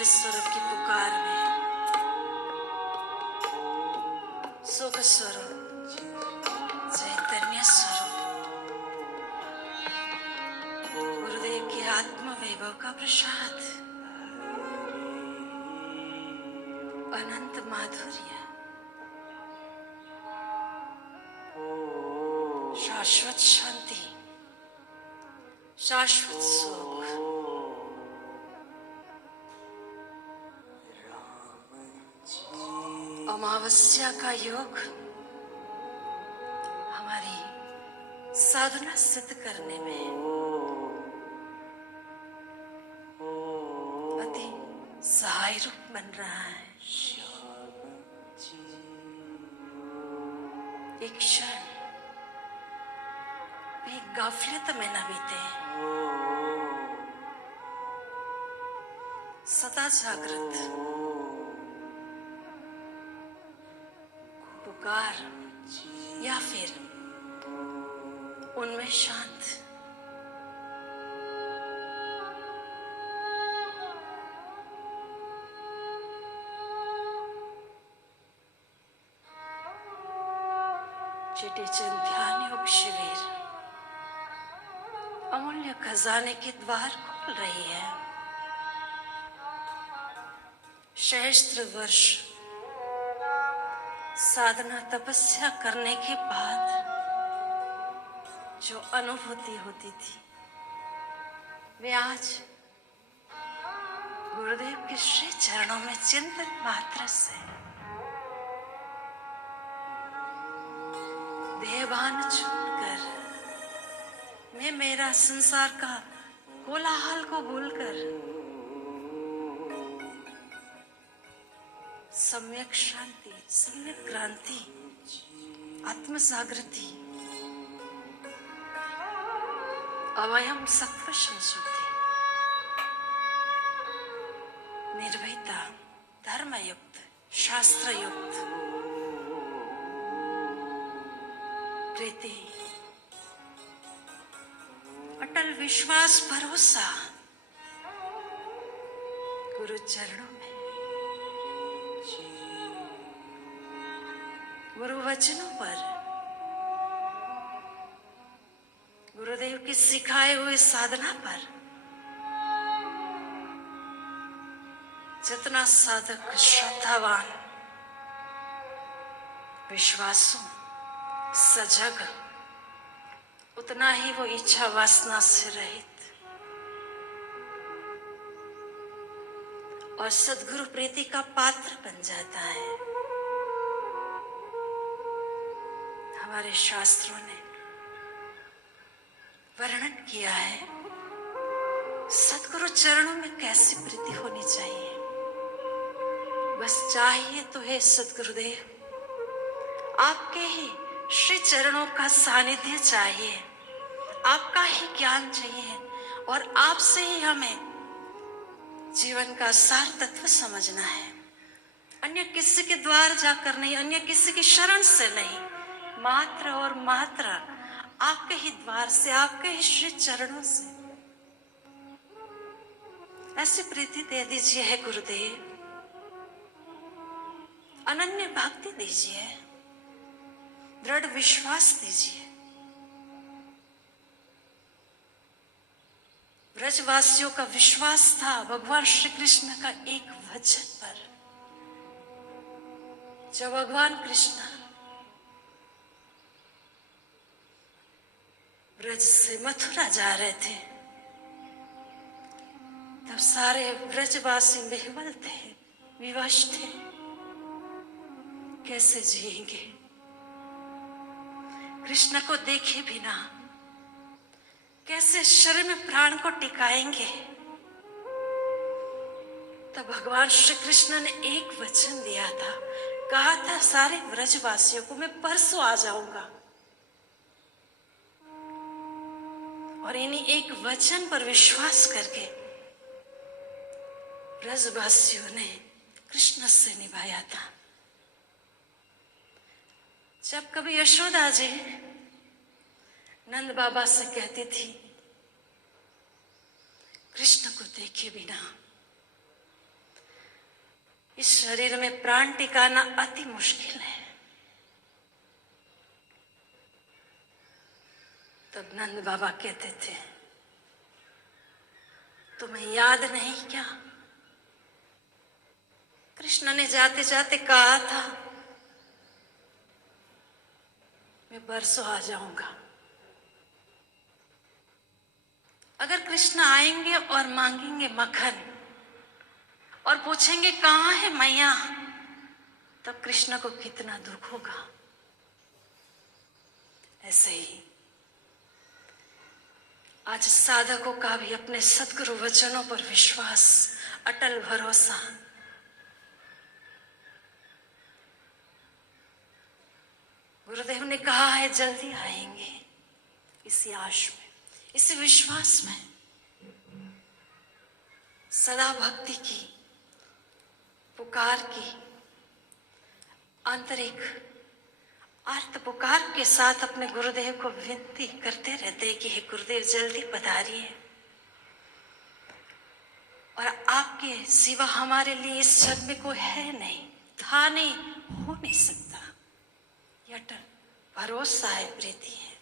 आनंद स्वरूप की पुकार में, सुख स्वरूप, चैतन्य स्वरूप, गुरुदेव के आत्म वैभव का प्रसाद, अनंत माधुर्य, शाश्वत शांति, शाश्वत सुख, अमावस्या का योग हमारी साधना सिद्ध करने में अति सहाय रूप बन रहा है। एक क्षण भी गाफिलत में न बीते, सदा जागृत, पुकार या फिर उनमें शांत, चेटीचंद ध्यान योग शिविर अमूल्य खजाने के द्वार खोल रही है। सहस्त्र वर्ष साधना तपस्या करने के बाद जो अनुभूति होती थी, वे आज गुरुदेव के श्री चरणों में चिंतन मात्र से देहभान छोड़कर, मैं मेरा संसार का कोलाहल को भूलकर सम्यक शांति, सम्यक क्रांति, आत्म जागृति, अवयम सत्व संस्कृति, निर्भयता, धर्मयुक्त, शास्त्र युक्त, प्रीति, अटल विश्वास, भरोसा गुरु चरणों में, गुरु वचनों पर, गुरुदेव के सिखाए हुए साधना पर जितना साधक श्रद्धावान, विश्वासु, सजग, उतना ही वो इच्छा वासना से रहित और सद्गुरु प्रीति का पात्र बन जाता है। हमारे शास्त्रों ने वर्णन किया है सद्गुरु चरणों में कैसी प्रीति होनी चाहिए। बस चाहिए तो है सद्गुरुदेव, आपके ही श्री चरणों का सानिध्य चाहिए, आपका ही ज्ञान चाहिए और आपसे ही हमें जीवन का सार तत्व समझना है। अन्य किसी के द्वार जाकर नहीं, अन्य किसी की शरण से नहीं, मात्र और मात्र आपके ही द्वार से, आपके ही श्री चरणों से। ऐसी प्रीति दे दीजिए है गुरुदेव, अनन्य भक्ति दीजिए, दृढ़ विश्वास दीजिए। ब्रजवासियों का विश्वास था भगवान श्री कृष्ण का एक वचन पर। जब भगवान कृष्ण ब्रज से मथुरा जा रहे थे, तब सारे ब्रजवासी बेहवल थे, विवश थे, कैसे जिएंगे, कृष्ण को देखे बिना कैसे शरीर में प्राण को टिकाएंगे। तब भगवान श्री कृष्ण ने एक वचन दिया था, कहा था सारे ब्रजवासियों को, मैं परसों आ जाऊंगा। और इन्हीं एक वचन पर विश्वास करके ब्रजवासियों ने कृष्ण से निभाया था। जब कभी यशोदा जी नंद बाबा से कहती थी, कृष्ण को देखे बिना इस शरीर में प्राण टिकाना अति मुश्किल है। तब नंद बाबा कहते थे, तुम्हें याद नहीं क्या, कृष्ण ने जाते जाते कहा था मैं बरसों आ जाऊंगा। अगर कृष्ण आएंगे और मांगेंगे मक्खन और पूछेंगे कहाँ है मैया, तब कृष्ण को कितना दुख होगा। ऐसे ही आज साधकों का भी अपने सद्गुरु वचनों पर विश्वास, अटल भरोसा, गुरुदेव ने कहा है जल्दी आएंगे, इसी आश में, इसी विश्वास में सदा भक्ति की, पुकार की, आंतरिक आर्त पुकार के साथ अपने गुरुदेव को विनती करते रहते कि हे गुरुदेव जल्दी पधारिए, और आपके सिवा हमारे लिए इस जग में कोई है नहीं, था नहीं, हो नहीं सकता। यह अटल भरोसा है, प्रीति है।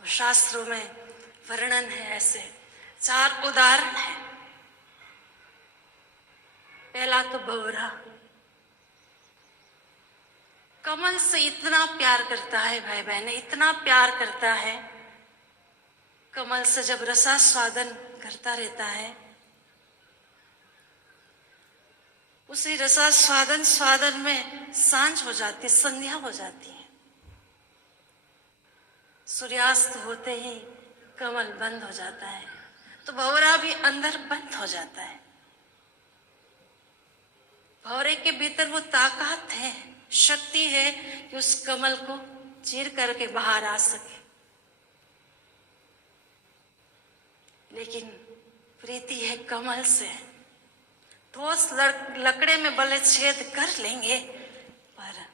और शास्त्रों में वर्णन है, ऐसे 4 उदाहरण है। पहला तो भंवरा कमल से इतना प्यार करता है, भाई बहने इतना प्यार करता है। कमल से जब रसास्वादन करता रहता है, उसी रसास्वादन में सांझ हो जाती, संध्या हो जाती है। सूर्यास्त होते ही कमल बंद हो जाता है, तो भंवरा भी अंदर बंद हो जाता है। भंवरे के भीतर वो ताकत है, शक्ति है कि उस कमल को चीर करके बाहर आ सके। लेकिन प्रीति है कमल से, ठोस लकड़े में भले छेद कर लेंगे पर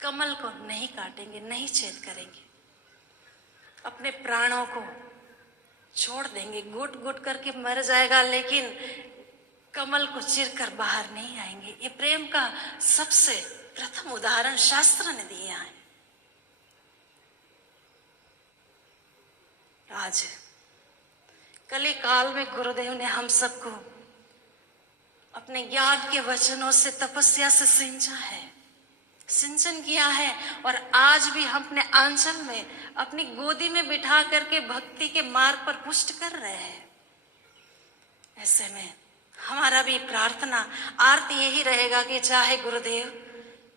कमल को नहीं काटेंगे, नहीं छेद करेंगे, अपने प्राणों को छोड़ देंगे, घुट घुट करके मर जाएगा, लेकिन कमल को चीरकर बाहर नहीं आएंगे। ये प्रेम का सबसे प्रथम उदाहरण शास्त्र ने दिया है। आज कली काल में गुरुदेव ने हम सबको अपने ज्ञान के वचनों से, तपस्या से सिंचा है, सिंचन किया है, और आज भी हम अपने आंचल में, अपनी गोदी में बिठा करके भक्ति के मार्ग पर पुष्ट कर रहे हैं। ऐसे में हमारा भी प्रार्थना आर्त यही रहेगा कि चाहे गुरुदेव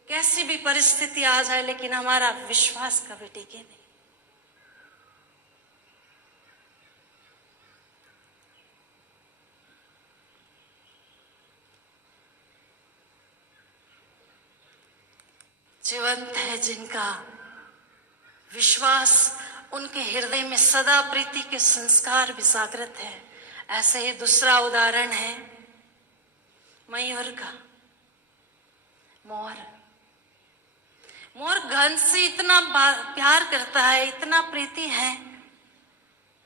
कैसी भी परिस्थिति आ जाए, लेकिन हमारा विश्वास कभी टिके नहीं। जीवंत है जिनका विश्वास, उनके हृदय में सदा प्रीति के संस्कार भी जागृत है। ऐसे ही दूसरा उदाहरण है मयूर का। मोर गंध से इतना प्यार करता है, इतना प्रीति है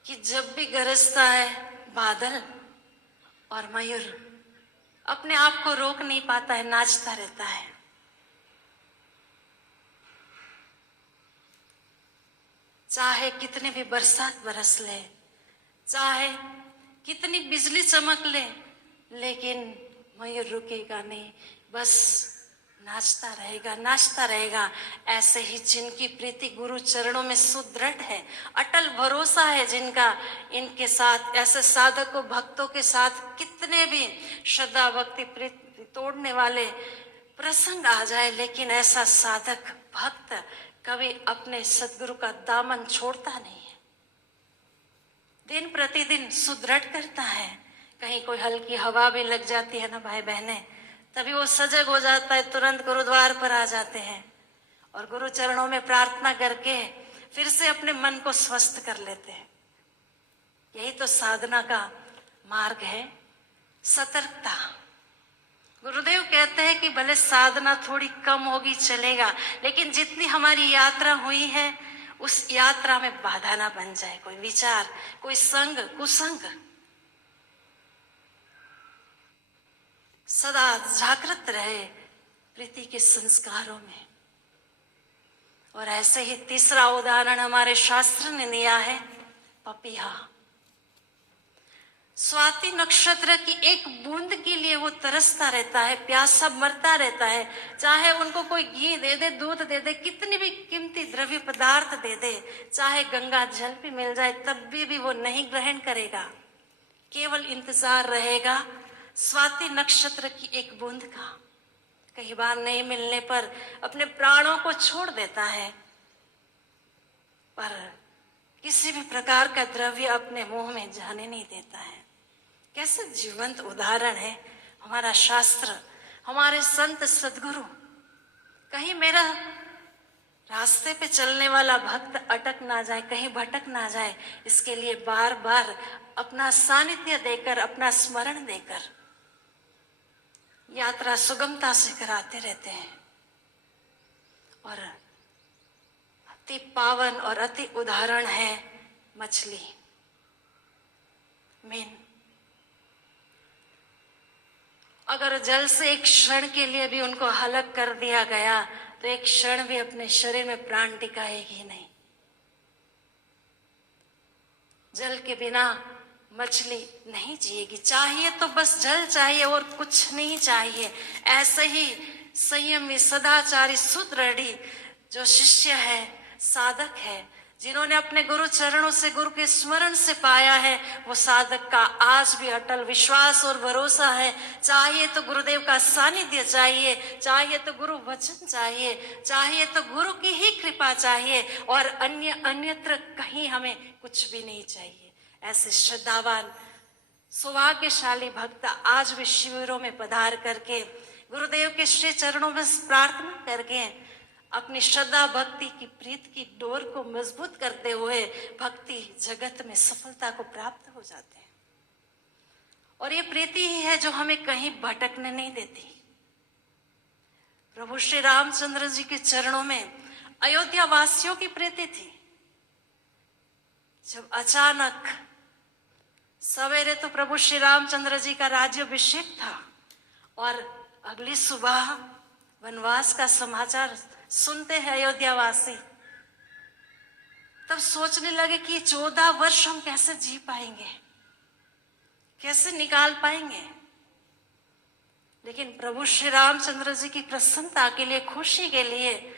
कि जब भी गरजता है बादल और मयूर अपने आप को रोक नहीं पाता है, नाचता रहता है। चाहे कितने भी बरसात बरस ले, चाहे कितनी बिजली चमक ले, लेकिन मयूर रुकेगा नहीं, बस नाचता रहेगा, नाचता रहेगा। ऐसे ही जिनकी प्रीति गुरु चरणों में सुदृढ़ है, अटल भरोसा है जिनका, इनके साथ, ऐसे साधकों भक्तों के साथ कितने भी श्रद्धा भक्ति प्रीति तोड़ने वाले प्रसंग आ जाए, लेकिन ऐसा साधक भक्त कभी अपने सदगुरु का दामन छोड़ता नहीं है, दिन प्रतिदिन सुदृढ़ करता है। कहीं कोई हल्की हवा भी लग जाती है ना भाई बहने, तभी वो सजग हो जाता है, तुरंत गुरुद्वार पर आ जाते हैं और गुरु चरणों में प्रार्थना करके फिर से अपने मन को स्वस्थ कर लेते हैं। यही तो साधना का मार्ग है, सतर्कता। गुरुदेव कहते हैं कि भले साधना थोड़ी कम होगी चलेगा, लेकिन जितनी हमारी यात्रा हुई है उस यात्रा में बाधा ना बन जाए कोई विचार, कोई संग, कुसंग। सदा जागृत रहे प्रीति के संस्कारों में। और ऐसे ही तीसरा उदाहरण हमारे शास्त्र ने दिया है पपीहा। स्वाति नक्षत्र की एक बूंद के लिए वो तरसता रहता है, प्यासा मरता रहता है। चाहे उनको कोई घी दे दे, दूध दे दे, कितनी भी कीमती द्रव्य पदार्थ दे दे, चाहे गंगा जल भी मिल जाए, तब भी वो नहीं ग्रहण करेगा। केवल इंतजार रहेगा स्वाति नक्षत्र की एक बूंद का। कई बार नहीं मिलने पर अपने प्राणों को छोड़ देता है, पर किसी भी प्रकार का द्रव्य अपने मुंह में जाने नहीं देता है। कैसे जीवंत उदाहरण है हमारा शास्त्र, हमारे संत सद्गुरु। कहीं मेरा रास्ते पे चलने वाला भक्त अटक ना जाए, कहीं भटक ना जाए, इसके लिए बार बार अपना सानिध्य देकर, अपना स्मरण देकर यात्रा सुगमता से कराते रहते हैं। और अति पावन और अति उदाहरण है मछली, मीन। अगर जल से एक क्षण के लिए भी उनको हलक कर दिया गया तो एक क्षण भी अपने शरीर में प्राण टिकाएगी नहीं। जल के बिना मछली नहीं जिएगी। चाहिए तो बस जल चाहिए और कुछ नहीं चाहिए। ऐसे ही संयमी, सदाचारी, सुदृढ़ी जो शिष्य है, साधक है, जिन्होंने अपने गुरु चरणों से, गुरु के स्मरण से पाया है, वो साधक का आज भी अटल विश्वास और भरोसा है। चाहिए तो गुरुदेव का सानिध्य चाहिए, चाहिए तो गुरु वचन चाहिए, चाहिए तो गुरु की ही कृपा चाहिए, और अन्यत्र कहीं हमें कुछ भी नहीं चाहिए। ऐसे श्रद्धावान सौभाग्यशाली भक्त आज भी शिविरों में पधार करके गुरुदेव के श्री चरणों में प्रार्थना करके अपनी श्रद्धा भक्ति की प्रीत की डोर को मजबूत करते हुए भक्ति जगत में सफलता को प्राप्त हो जाते हैं। और ये प्रीति ही है जो हमें कहीं भटकने नहीं देती। प्रभु श्री रामचंद्र जी के चरणों में अयोध्या वासियों की प्रीति थी। जब अचानक सवेरे तो प्रभु श्री रामचंद्र जी का राज्याभिषेक था और अगली सुबह वनवास का समाचार सुनते हैं अयोध्या वासी, तब सोचने लगे कि 14 वर्ष हम कैसे जी पाएंगे, कैसे निकाल पाएंगे। लेकिन प्रभु श्री रामचंद्र जी की प्रसन्नता के लिए, खुशी के लिए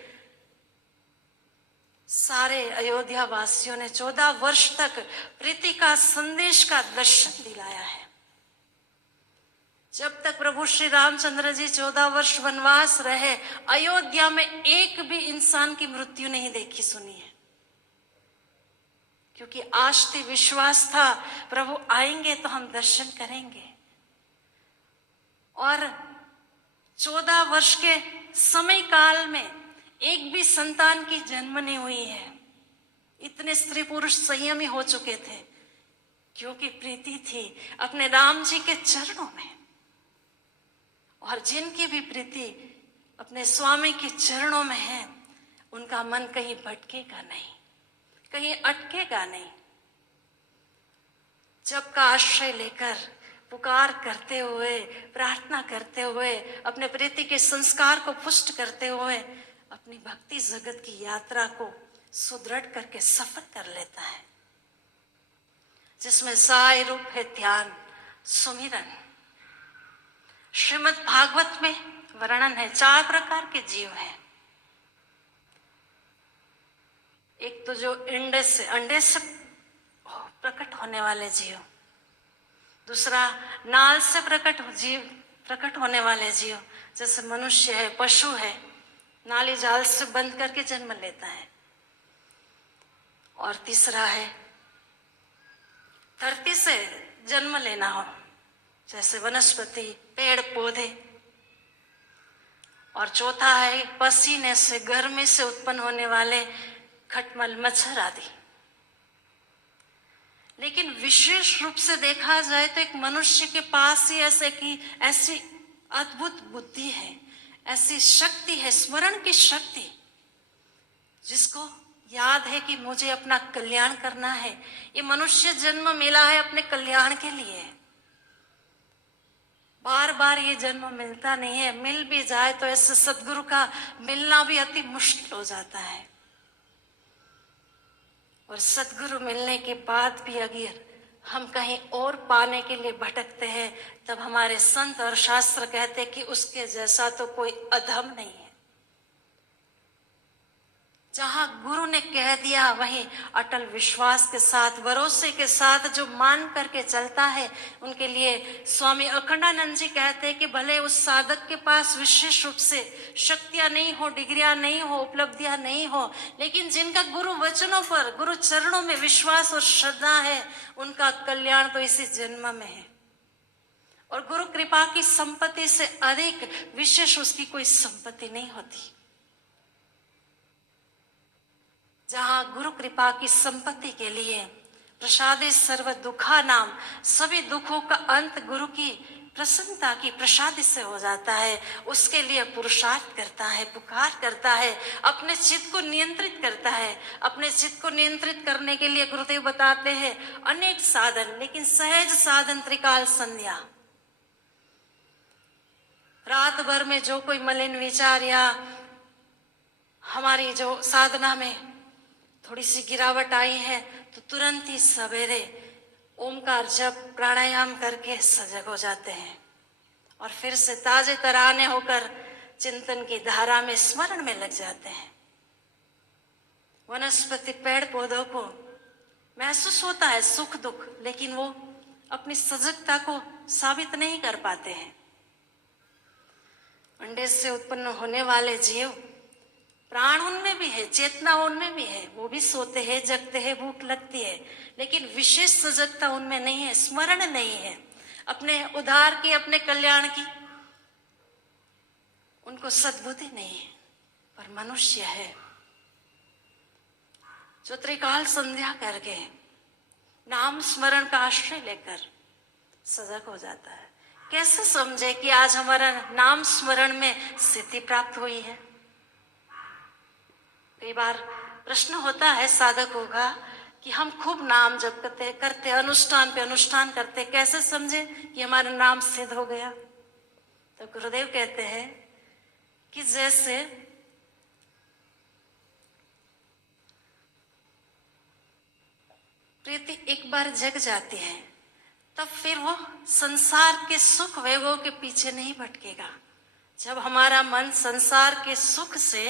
सारे अयोध्या वासियों ने 14 वर्ष तक प्रीति का संदेश का दर्शन दिलाया है। जब तक प्रभु श्री रामचंद्र जी 14 वर्ष वनवास रहे, अयोध्या में एक भी इंसान की मृत्यु नहीं देखी सुनी है, क्योंकि आस्थे विश्वास था प्रभु आएंगे तो हम दर्शन करेंगे। और 14 वर्ष के समय काल में एक भी संतान की जन्म नहीं हुई है। इतने स्त्री पुरुष संयमी हो चुके थे, क्योंकि प्रीति थी अपने राम जी के चरणों में। और जिनकी भी प्रीति अपने स्वामी के चरणों में है, उनका मन कहीं भटकेगा नहीं, कहीं अटकेगा नहीं। जब का आश्रय लेकर पुकार करते हुए, प्रार्थना करते हुए, अपने प्रीति के संस्कार को पुष्ट करते हुए अपनी भक्ति जगत की यात्रा को सुदृढ़ करके सफल कर लेता है, जिसमें साय रूप है ध्यान, सुमिरन। श्रीमद् भागवत में वर्णन है 4 प्रकार के जीव हैं। एक तो जो अंडे से प्रकट होने वाले जीव, दूसरा नाल से प्रकट होने वाले जीव, जैसे मनुष्य है, पशु है, नाली जाल से बंद करके जन्म लेता है। और तीसरा है धरती से जन्म लेना हो, जैसे वनस्पति, पेड़ पौधे। और चौथा है पसीने से, गर्मी से उत्पन्न होने वाले खटमल, मच्छर आदि। लेकिन विशेष रूप से देखा जाए तो एक मनुष्य के पास ही ऐसी अद्भुत बुद्धि है, ऐसी शक्ति है, स्मरण की शक्ति, जिसको याद है कि मुझे अपना कल्याण करना है। ये मनुष्य जन्म मिला है अपने कल्याण के लिए। बार बार ये जन्म मिलता नहीं है, मिल भी जाए तो ऐसे सदगुरु का मिलना भी अति मुश्किल हो जाता है। और सदगुरु मिलने के बाद भी अगर हम कहीं और पाने के लिए भटकते हैं, तब हमारे संत और शास्त्र कहते हैं कि उसके जैसा तो कोई अधम नहीं है। जहां गुरु ने कह दिया वहीं अटल विश्वास के साथ, भरोसे के साथ जो मान करके चलता है, उनके लिए स्वामी अखंडानंद जी कहते हैं कि भले उस साधक के पास विशेष रूप से शक्तियां नहीं हो, डिग्रियां नहीं हो, उपलब्धियां नहीं हो, लेकिन जिनका गुरु वचनों पर, गुरु चरणों में विश्वास और श्रद्धा है, उनका कल्याण तो इसी जन्म में है। और गुरु कृपा की संपत्ति से अधिक विशेष उसकी कोई संपत्ति नहीं होती। जहां गुरु कृपा की संपत्ति के लिए प्रसादे सर्व दुखा नाम, सभी दुखों का अंत गुरु की प्रसन्नता की प्रसादी से हो जाता है, उसके लिए पुरुषार्थ करता है, पुकार करता है, अपने चित्त को नियंत्रित करता है। अपने चित्त को नियंत्रित करने के लिए गुरुदेव बताते हैं अनेक साधन, लेकिन सहज साधन त्रिकाल संध्या। रात भर में जो कोई मलिन विचार या हमारी जो साधना में थोड़ी सी गिरावट आई है, तो तुरंत ही सवेरे ओमकार जप प्राणायाम करके सजग हो जाते हैं और फिर से ताजे तराने होकर चिंतन की धारा में स्मरण में लग जाते हैं। वनस्पति पेड़ पौधों को महसूस होता है सुख दुख, लेकिन वो अपनी सजगता को साबित नहीं कर पाते हैं। अंडे से उत्पन्न होने वाले जीव, प्राण उनमें भी है, चेतना उनमें भी है, वो भी सोते हैं, जगते हैं, भूख लगती है, लेकिन विशेष सजगता उनमें नहीं है, स्मरण नहीं है अपने उद्धार की, अपने कल्याण की, उनको सद्बुद्धि नहीं है। पर मनुष्य है जो त्रिकाल संध्या करके नाम स्मरण का आश्रय लेकर सजग हो जाता है। कैसे समझे कि आज हमारा नाम स्मरण में सिद्धि प्राप्त हुई है? कई बार प्रश्न होता है साधकों का कि हम खूब नाम जप करते अनुष्ठान पे अनुष्ठान करते, कैसे समझे कि हमारा नाम सिद्ध हो गया? तो गुरुदेव कहते हैं कि जैसे प्रीति एक बार जग जाती है, तब फिर वो संसार के सुख वैभव के पीछे नहीं भटकेगा। जब हमारा मन संसार के सुख से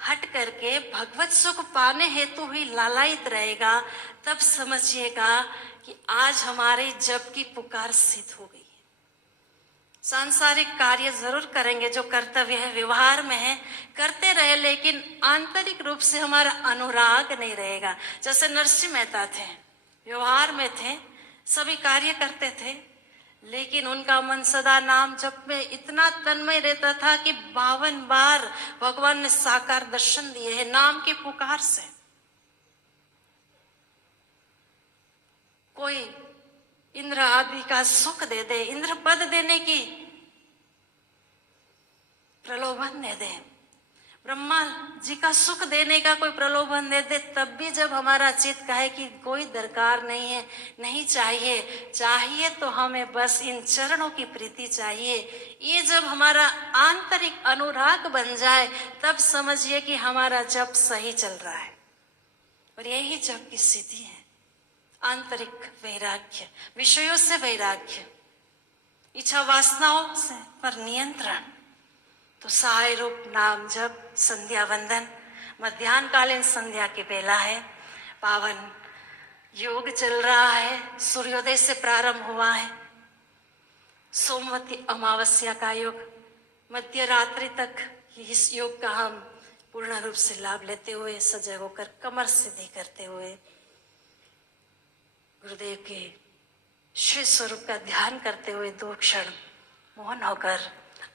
हट करके भगवत सुख पाने हेतु ही लालायित रहेगा, तब समझिएगा कि आज हमारे जप की पुकार सिद्ध हो गई है। सांसारिक कार्य जरूर करेंगे, जो कर्तव्य है व्यवहार में है करते रहे, लेकिन आंतरिक रूप से हमारा अनुराग नहीं रहेगा। जैसे नरसिंह मेहता थे, व्यवहार में थे, सभी कार्य करते थे, लेकिन उनका मन सदा नाम जप में इतना तन्मय रहता था कि 52 बार भगवान ने साकार दर्शन दिए हैं नाम की पुकार से। कोई इंद्र आदि का सुख दे दे, इंद्र पद देने की प्रलोभन दे दे, ब्रह्मा जी का सुख देने का कोई प्रलोभन दे दे, तब भी जब हमारा चित्त कहे कि कोई दरकार नहीं है, नहीं चाहिए, चाहिए तो हमें बस इन चरणों की प्रीति चाहिए, ये जब हमारा आंतरिक अनुराग बन जाए, तब समझिए कि हमारा जप सही चल रहा है। और यही जप की सिद्धि है, आंतरिक वैराग्य, विषयों से वैराग्य, इच्छा वासनाओं से पर नियंत्रण। तो सहाय रूप नाम जप, संध्या वंदन, मध्याह्न कालीन संध्या की बेला है, पावन योग चल रहा है, सूर्योदय से प्रारंभ हुआ है, सोमवती अमावस्या का योग, मध्य रात्रि तक इस योग का हम पूर्ण रूप से लाभ लेते हुए, सजग होकर कमर सीधी करते हुए गुरुदेव के श्री स्वरूप का ध्यान करते हुए 2 क्षण मौन होकर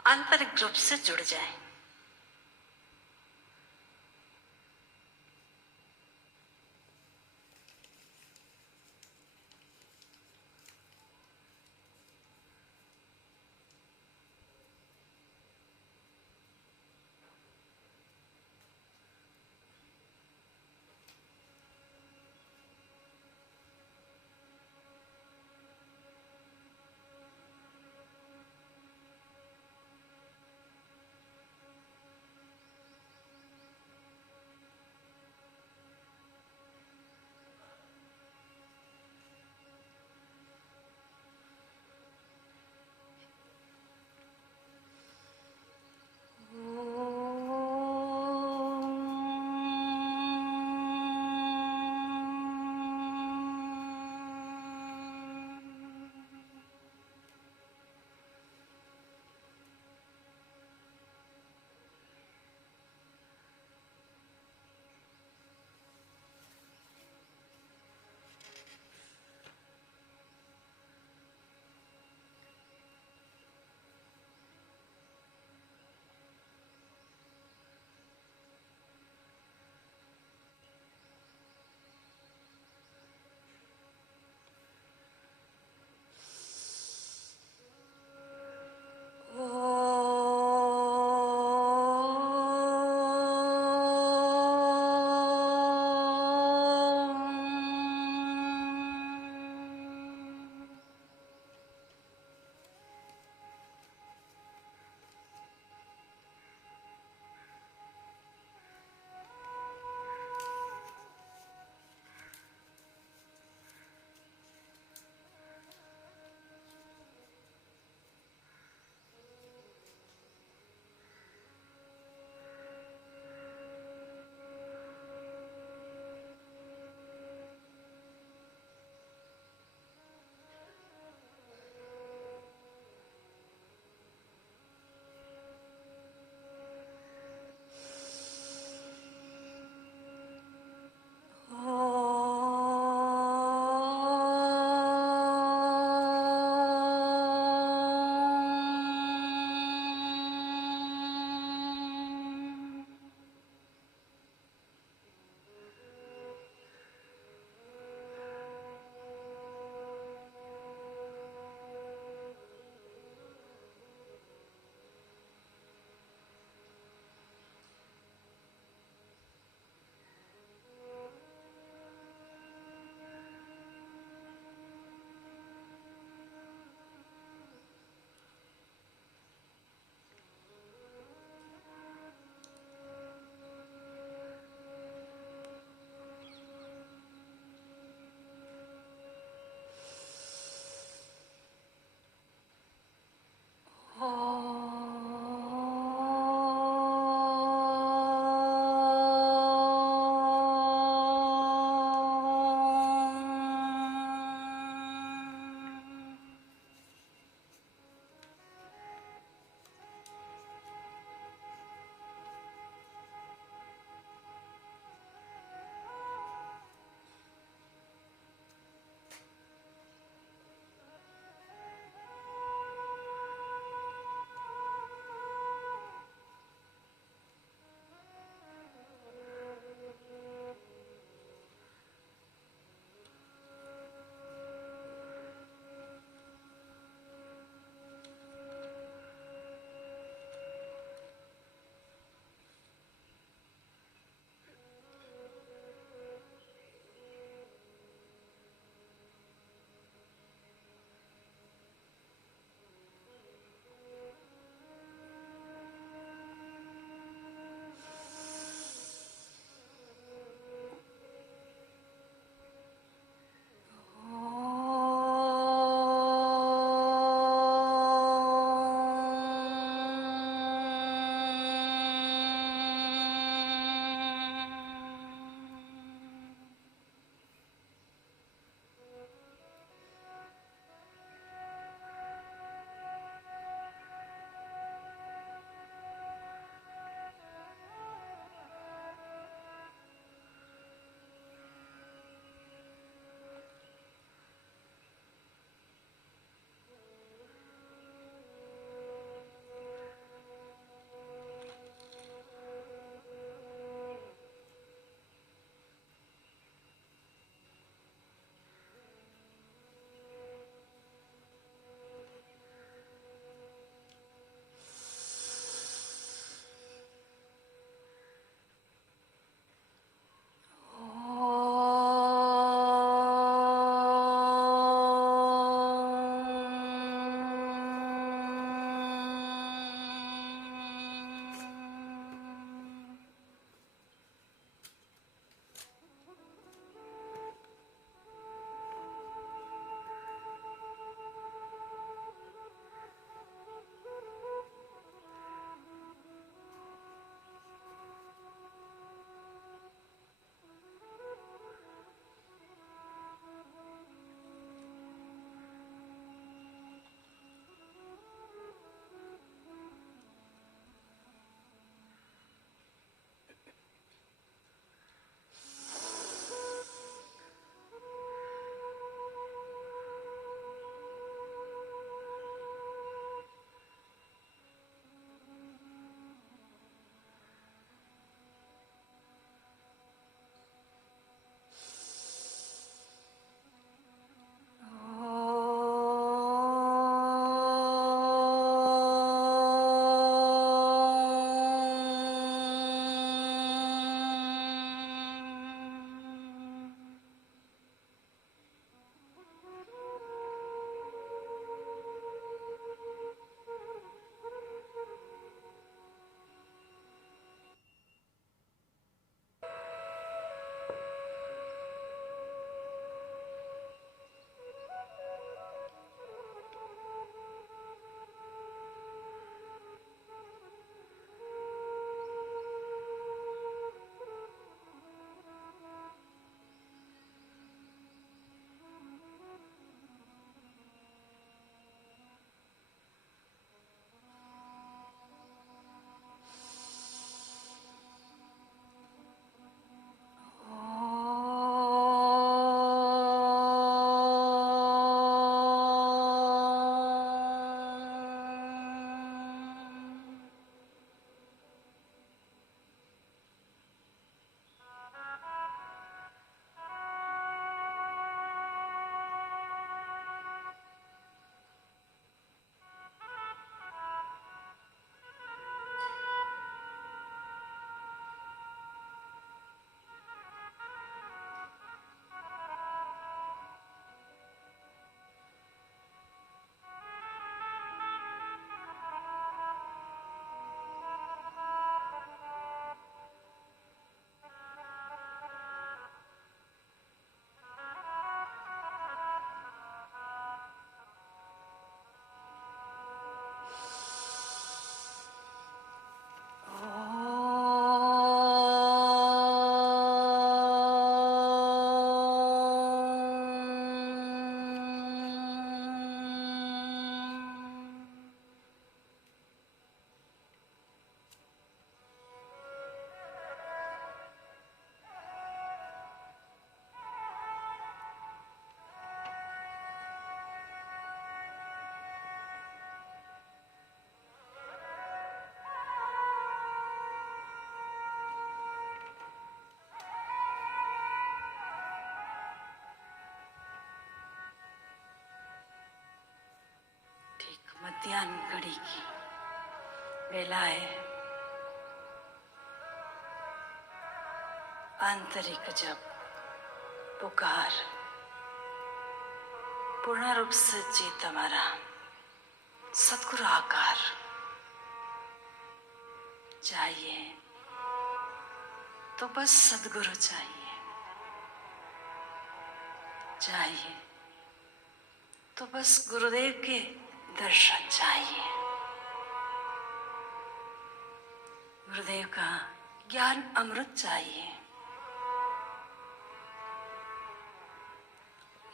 आंतरिक रूप से जुड़ जाए। मध्याह्न घड़ी की बेला है। आंतरिक जब पुकार पूर्ण रूप से जीत हमारा सद्गुरु आकार चाहिए तो बस सद्गुरु चाहिए, चाहिए तो बस गुरुदेव के दर्शन चाहिए, गुरुदेव का ज्ञान अमृत चाहिए।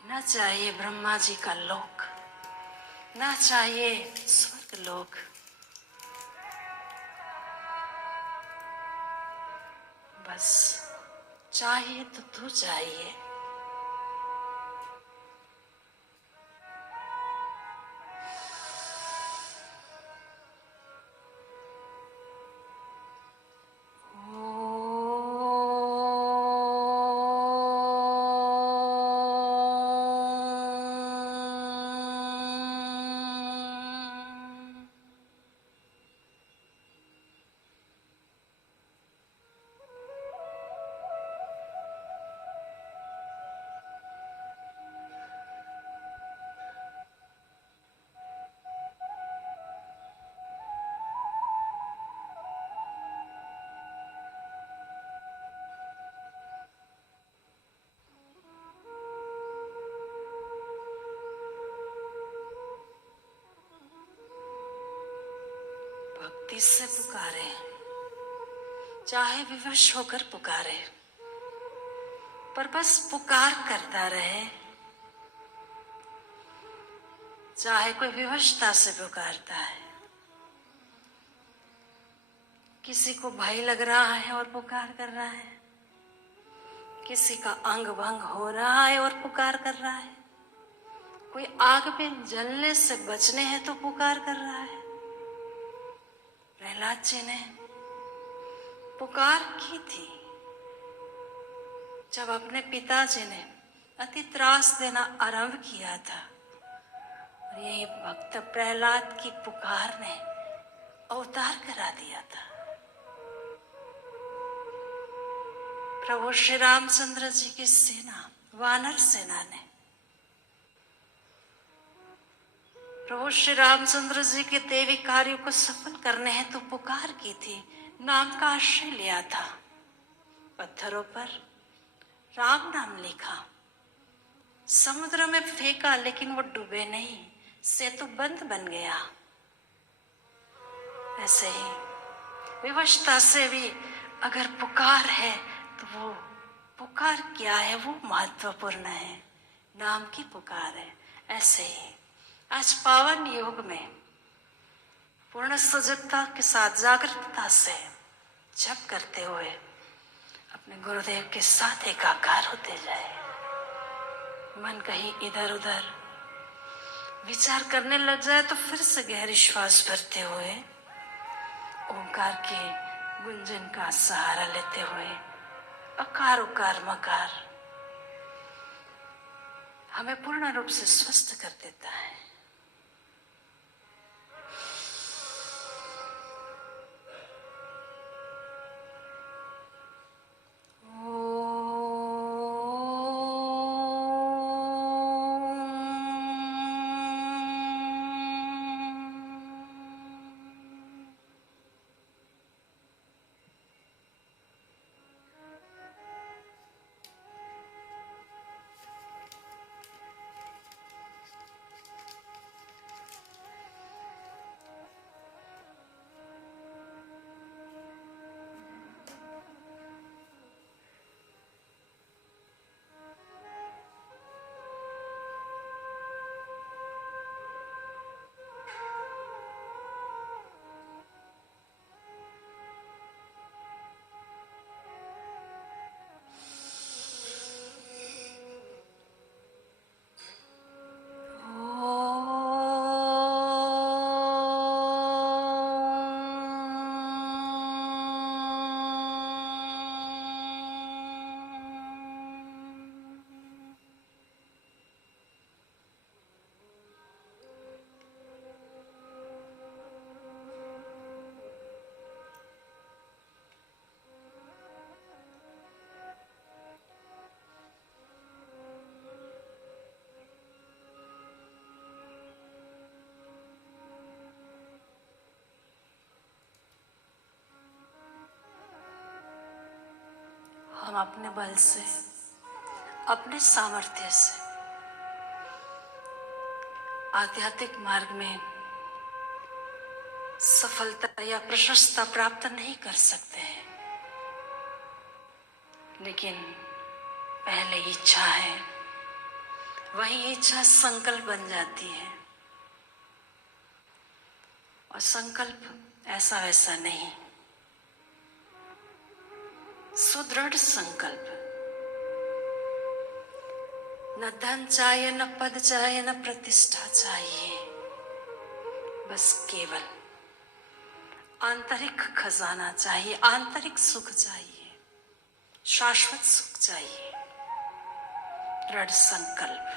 न चाहिए ब्रह्मा जी का लोक, न चाहिए स्वर्ग लोक, बस चाहिए तो तू चाहिए। भक्ति से पुकारे, चाहे विवश होकर पुकारे, पर बस पुकार करता रहे। चाहे कोई विवशता से पुकारता है, किसी को भय लग रहा है और पुकार कर रहा है, किसी का अंग भंग हो रहा है और पुकार कर रहा है, कोई आग में जलने से बचने हैं तो पुकार कर रहा है। प्रहलाद जी ने पुकार की थी जब अपने पिताजी ने अति त्रास देना आरंभ किया था, और यही भक्त प्रहलाद की पुकार ने अवतार करा दिया था। प्रभु श्री रामचंद्र जी की सेना, वानर सेना ने प्रभु श्री रामचंद्र जी के देवी कार्यों को सफल करने हैं तो पुकार की थी, नाम का आश्रय लिया था। पत्थरों पर राम नाम लिखा, समुद्र में फेंका लेकिन वो डूबे नहीं, सेतु बंद बन गया। ऐसे ही विवशता से भी अगर पुकार है तो वो पुकार क्या है, वो महत्वपूर्ण है, नाम की पुकार है। ऐसे ही आज पावन योग में पूर्ण सजगता के साथ जागरूकता से जप करते हुए अपने गुरुदेव के साथ एकाकार होते जाए। मन कहीं इधर उधर विचार करने लग जाए तो फिर से गहरी श्वास भरते हुए ओंकार के गुंजन का सहारा लेते हुए अकार उकार मकार हमें पूर्ण रूप से स्वस्थ कर देता है। हम अपने बल से, अपने सामर्थ्य से आध्यात्मिक मार्ग में सफलता या प्रशस्ता प्राप्त नहीं कर सकते हैं, लेकिन पहले इच्छा है, वही इच्छा संकल्प बन जाती है। और संकल्प ऐसा वैसा नहीं, सुदृढ़ संकल्प। न धन चाहिए, न पद चाहिए, न प्रतिष्ठा चाहिए, बस केवल आंतरिक खजाना चाहिए, आंतरिक सुख चाहिए, शाश्वत सुख चाहिए, दृढ़ संकल्प।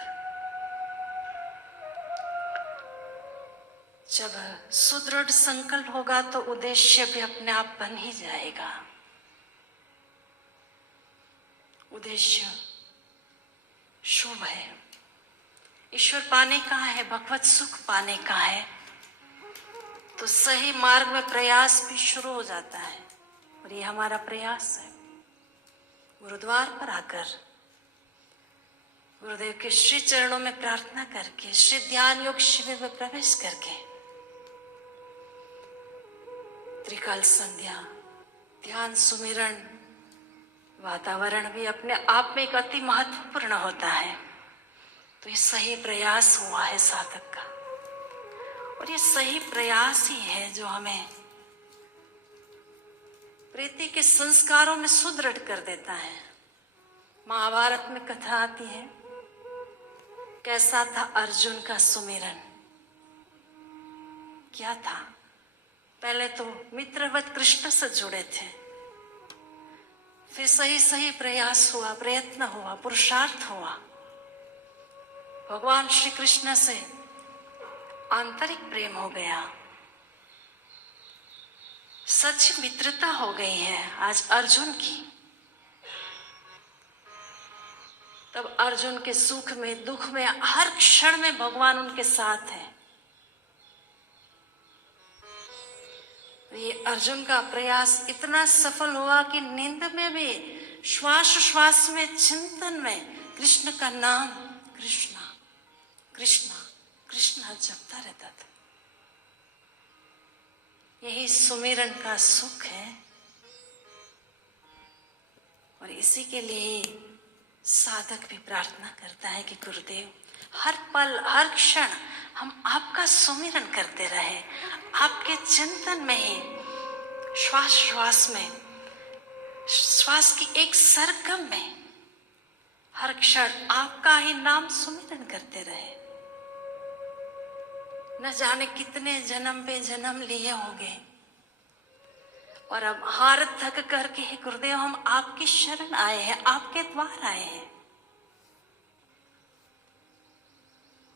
जब सुदृढ़ संकल्प होगा तो उद्देश्य भी अपने आप बन ही जाएगा। उद्देश्य शुभ है, ईश्वर पाने का है, भगवत सुख पाने का है, तो सही मार्ग में प्रयास भी शुरू हो जाता है। और ये हमारा प्रयास है। गुरुद्वार पर आकर गुरुदेव के श्री चरणों में प्रार्थना करके, श्री ध्यान योग शिविर में प्रवेश करके त्रिकाल संध्या, ध्यान, सुमिरन, वातावरण भी अपने आप में एक अति महत्वपूर्ण होता है। तो ये सही प्रयास हुआ है साधक का, और ये सही प्रयास ही है जो हमें प्रीति के संस्कारों में सुदृढ़ कर देता है। महाभारत में कथा आती है, कैसा था अर्जुन का सुमिरन। क्या था? पहले तो मित्रवत कृष्ण से जुड़े थे, फिर सही सही प्रयास हुआ, प्रयत्न हुआ, पुरुषार्थ हुआ, भगवान श्री कृष्ण से आंतरिक प्रेम हो गया, सच मित्रता हो गई है आज अर्जुन की। तब अर्जुन के सुख में, दुख में, हर क्षण में भगवान उनके साथ है। ये अर्जुन का प्रयास इतना सफल हुआ कि नींद में भी, श्वास श्वास में, चिंतन में कृष्ण का नाम, कृष्णा कृष्णा कृष्णा जपता रहता था। यही सुमिरन का सुख है। और इसी के लिए साधक भी प्रार्थना करता है कि गुरुदेव, हर पल, हर क्षण हम आपका सुमिरन करते रहे, आपके चिंतन में ही, श्वास श्वास में, श्वास की एक सरगम में हर क्षण आपका ही नाम सुमिरन करते रहे। न जाने कितने जन्म पे जन्म लिए होंगे, और अब हार थक करके ही गुरुदेव हम आपकी शरण आए हैं, आपके द्वार आए हैं।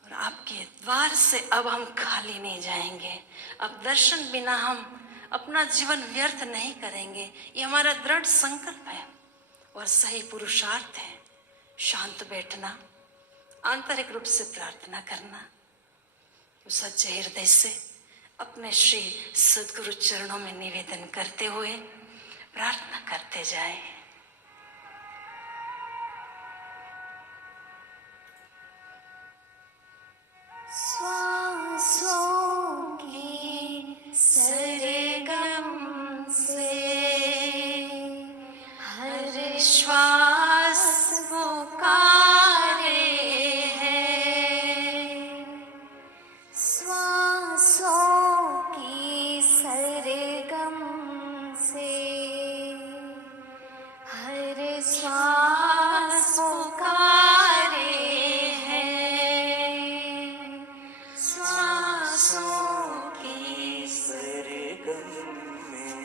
और आपके द्वार से अब हम खाली नहीं जाएंगे। अब दर्शन बिना हम अपना जीवन व्यर्थ नहीं करेंगे। ये हमारा दृढ़ संकल्प है और सही पुरुषार्थ है। शांत बैठना, आंतरिक रूप से प्रार्थना करना, सच्चे हृदय से अपने श्री सद्गुरु चरणों में निवेदन करते हुए प्रार्थना करते जाएं। श्वासों की सरगम से हर श्वास पुकारे है। श्वासों की सरगम से हर श्वास पुकारे है। श्वासों की सरगम में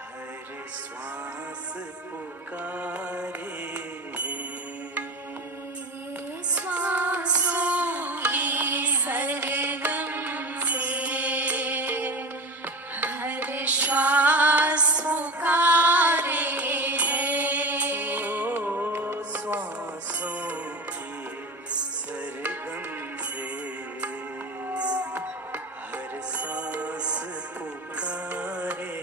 हर श्वास पुकारे है। श्वासों की सरगम से हर श्वास पुकारे है। श्वासों की सरगम से हर सांस पुकारे।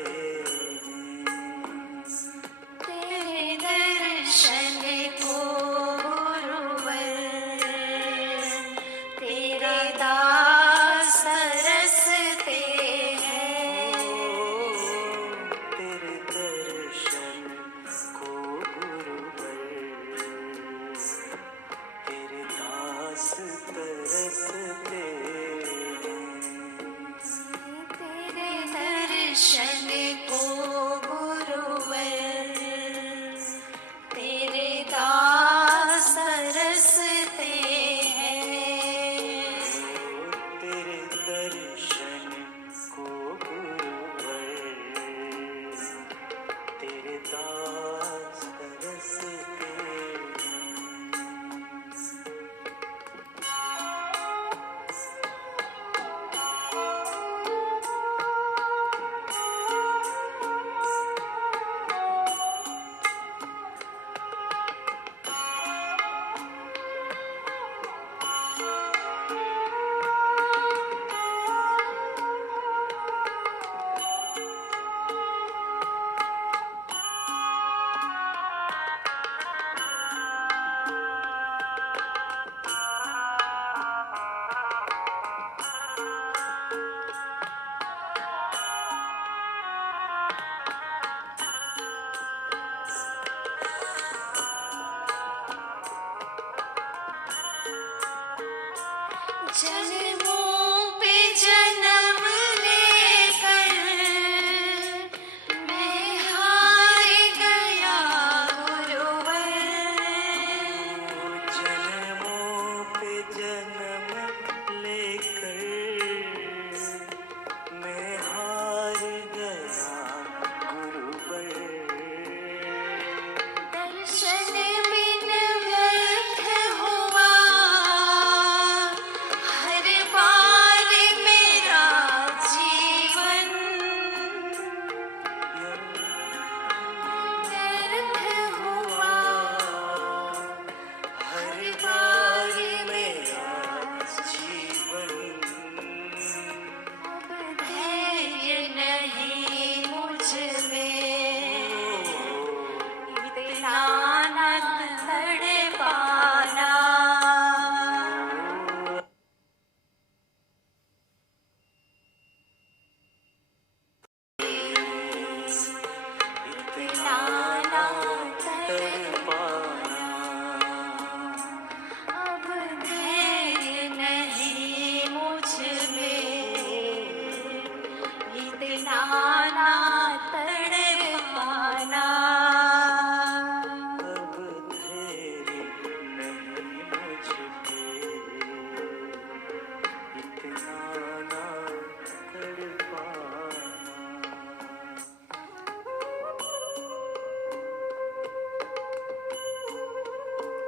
इतना न तड़पाना।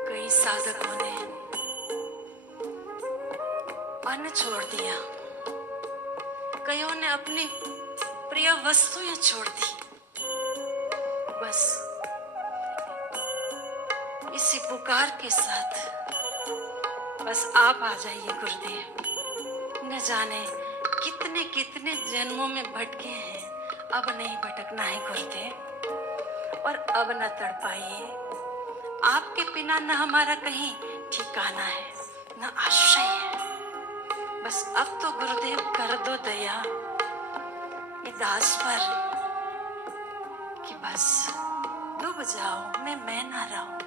कई साधकों ने अन्न छोड़ दिया, कईयों ने अपनी प्रिय वस्तुएं छोड़ दी। बस इसी पुकार के साथ बस आप आ जाइए गुरुदेव। न जाने कितने कितने जन्मों में भटके हैं, अब नहीं भटकना है गुरुदेव, और अब न तड़पाइए। आपके बिना न हमारा कहीं ठिकाना है न आश्रय है। बस अब तो गुरुदेव कर दो दया ये दास पर कि बस डूब जाओ, मैं ना रहूं।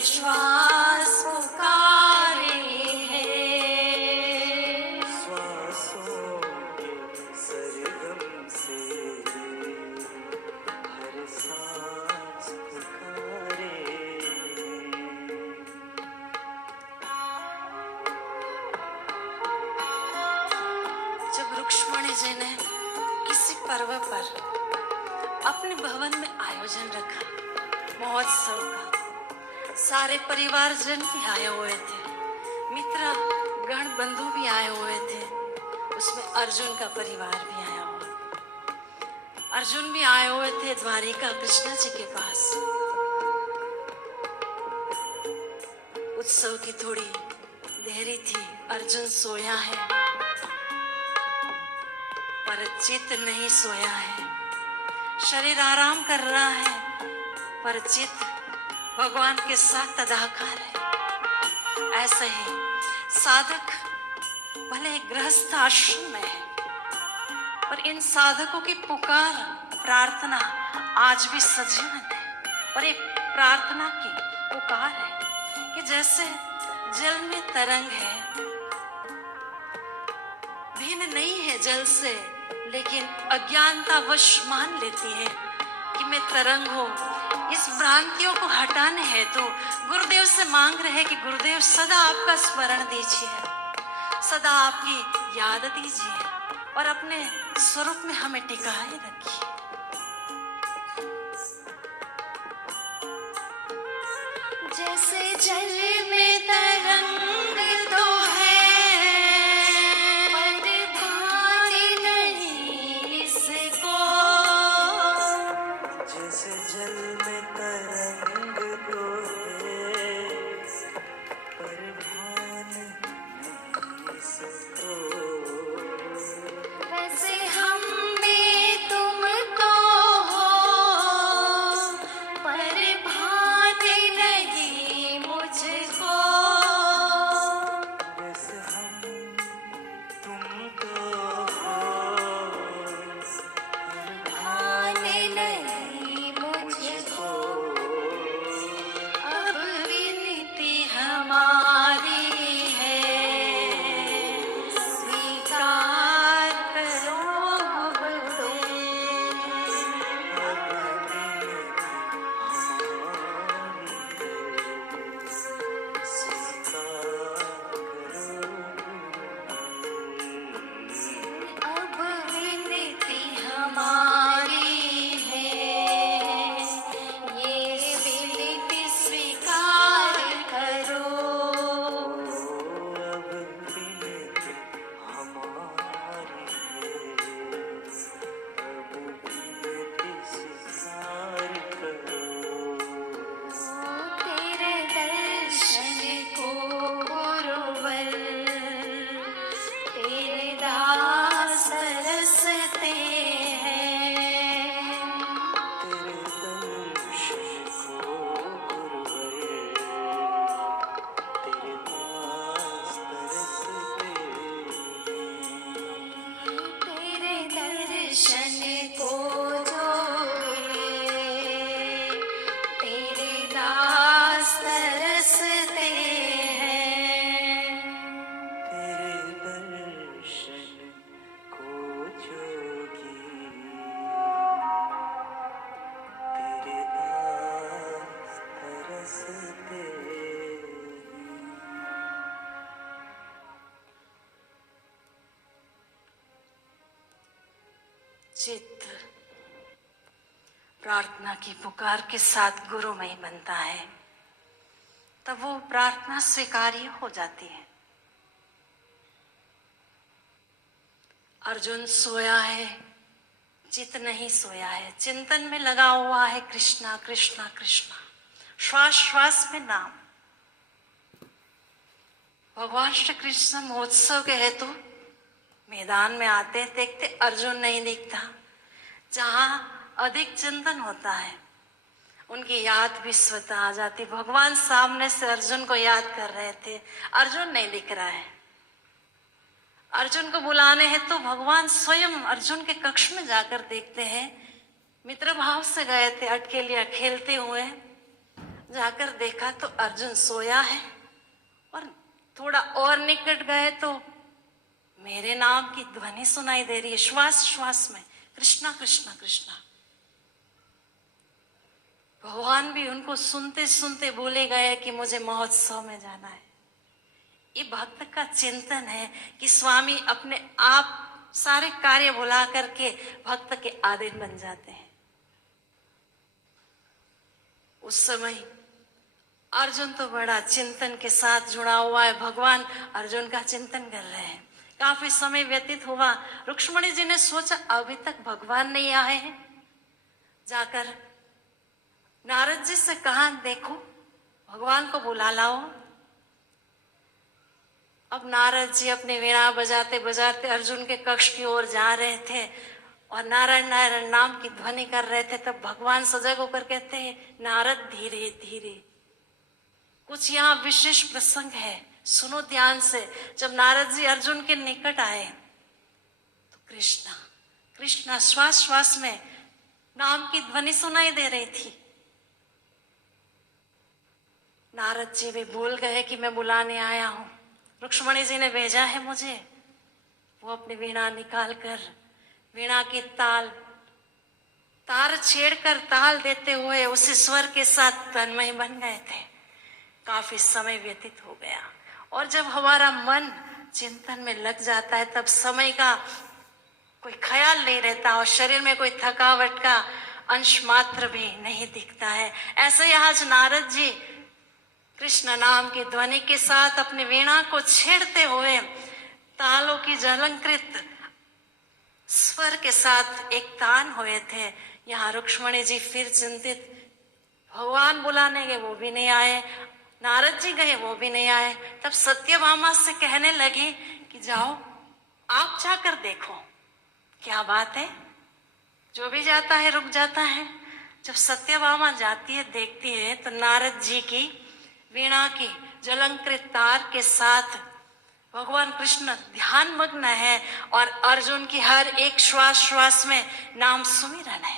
श्वास पुकारे है, श्वासों के सरगम से हर सांस पुकारे। जब रुक्ष्मणी जी ने किसी पर्व पर अपने भवन में आयोजन रखा महोत्सव का, सारे परिवारजन भी आए हुए थे, मित्र गण बंधु भी आए हुए थे, उसमें अर्जुन का परिवार भी आया हुआ। अर्जुन भी आए हुए थे द्वारिका कृष्ण जी के पास। उत्सव की थोड़ी देरी थी, अर्जुन सोया है पर चित्त नहीं सोया है। शरीर आराम कर रहा है पर चित्त भगवान के साथ तदाकार है। ऐसे ही साधक भले गृहस्थ आश्रम में है पर इन साधकों की पुकार प्रार्थना आज भी सजीवन है। और एक प्रार्थना की पुकार है कि जैसे जल में तरंग है, भिन्न नहीं है जल से, लेकिन अज्ञानता वश मान लेती है कि मैं तरंग हूं। इस भ्रांतियों को हटाने हैं तो गुरुदेव से मांग रहे कि गुरुदेव सदा आपका स्मरण दीजिए, सदा आपकी याद दीजिए और अपने स्वरूप में हमें टिकाए रखिए। जैसे जल में तरंग तो है पर भान नहीं इसको, जैसे जल में तरंग तो है पर चित्त प्रार्थना की पुकार के साथ गुरुमय बनता है, तब वो प्रार्थना स्वीकार्य हो जाती है। अर्जुन सोया है, चित्त नहीं सोया है, चिंतन में लगा हुआ है कृष्णा कृष्णा कृष्णा, श्वास श्वास में नाम। भगवान श्री कृष्ण महोत्सव के हेतु मैदान में आते देखते अर्जुन नहीं दिखता। जहां अधिक चिंतन होता है उनकी याद भी स्वतः आ जाती। भगवान सामने से अर्जुन को याद कर रहे थे, अर्जुन नहीं दिख रहा है। अर्जुन को बुलाने हैं तो भगवान स्वयं अर्जुन के कक्ष में जाकर देखते हैं। मित्र भाव से गए थे अटकेलियां खेलते हुए, जाकर देखा तो अर्जुन सोया है। और थोड़ा और निकट गए तो मेरे नाम की ध्वनि सुनाई दे रही है श्वास श्वास में, कृष्णा कृष्णा कृष्णा। भगवान भी उनको सुनते सुनते भूले गए कि मुझे महोत्सव में जाना है। ये भक्त का चिंतन है कि स्वामी अपने आप सारे कार्य भुला करके भक्त के अधीन बन जाते हैं। उस समय अर्जुन तो बड़ा चिंतन के साथ जुड़ा हुआ है, भगवान अर्जुन का चिंतन कर रहे हैं। काफी समय व्यतीत हुआ, रुक्ष्मणी जी ने सोचा अभी तक भगवान नहीं आए हैं। जाकर नारद जी से कहा देखो भगवान को बुला लाओ। अब नारद जी अपने वीणा बजाते बजाते अर्जुन के कक्ष की ओर जा रहे थे और नारायण नारायण नाम की ध्वनि कर रहे थे। तब भगवान सजग होकर कहते हैं नारद धीरे धीरे। कुछ यहाँ विशेष प्रसंग है, सुनो ध्यान से। जब नारद जी अर्जुन के निकट आए तो कृष्णा कृष्णा श्वास श्वास में नाम की ध्वनि सुनाई दे रही थी। नारद जी भी भूल गए कि मैं बुलाने आया हूं, रुक्ष्मणी जी ने भेजा है मुझे। वो अपनी वीणा निकाल कर वीणा की तार छेड़कर ताल देते हुए उसी स्वर के साथ तन्मय बन गए थे। काफी समय व्यतीत हो गया और जब हमारा मन चिंतन में लग जाता है तब समय का कोई ख्याल नहीं रहता और शरीर में कोई थकावट का अंश मात्र भी नहीं दिखता है। ऐसे ही आज नारद जी कृष्ण नाम की ध्वनि के साथ अपनी वीणा को छेड़ते हुए तालों की जलंकृत स्वर के साथ एक तान हुए थे। यहाँ रुक्ष्मणी जी फिर चिंतित, भगवान बुलाने गए वो भी नहीं आए, नारद जी गए वो भी नहीं आए। तब सत्यभामा से कहने लगी कि जाओ आप जाकर देखो क्या बात है। जो भी जाता है रुक जाता है। जब सत्यभामा जाती है देखती है तो नारद जी की वीणा की जलंकृत तार के साथ भगवान कृष्ण ध्यान मग्न है और अर्जुन की हर एक श्वास श्वास में नाम सुमिरन है।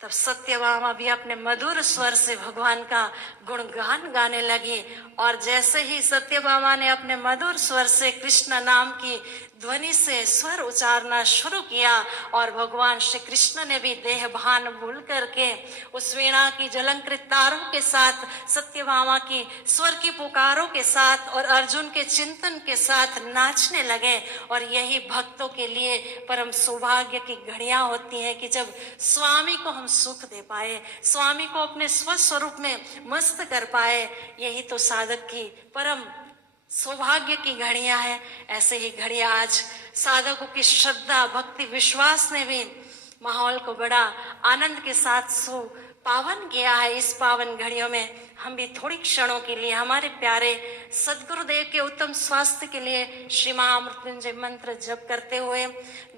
तब सत्यभामा भी अपने मधुर स्वर से भगवान का गुणगान गाने लगी और जैसे ही सत्यभामा ने अपने मधुर स्वर से कृष्ण नाम की ध्वनि से स्वर उच्चारना शुरू किया और भगवान श्री कृष्ण ने भी देह भान भूल करके उस वीणा की जलंकृत तारों के साथ सत्यभामा की स्वर की पुकारों के साथ और अर्जुन के चिंतन के साथ नाचने लगे। और यही भक्तों के लिए परम सौभाग्य की घड़ियां होती हैं कि जब स्वामी को हम सुख दे पाए, स्वामी को अपने स्वस्वरूप में मस्त कर पाए। यही तो साधक की परम सौभाग्य की घड़ियां हैं। ऐसे ही घड़ियां आज साधकों की श्रद्धा भक्ति विश्वास ने भी माहौल को बड़ा आनंद के साथ पावन किया है। इस पावन घड़ियों में हम भी थोड़ी क्षणों के लिए हमारे प्यारे सदगुरुदेव के उत्तम स्वास्थ्य के लिए श्री महामृत्युंजय मंत्र जप करते हुए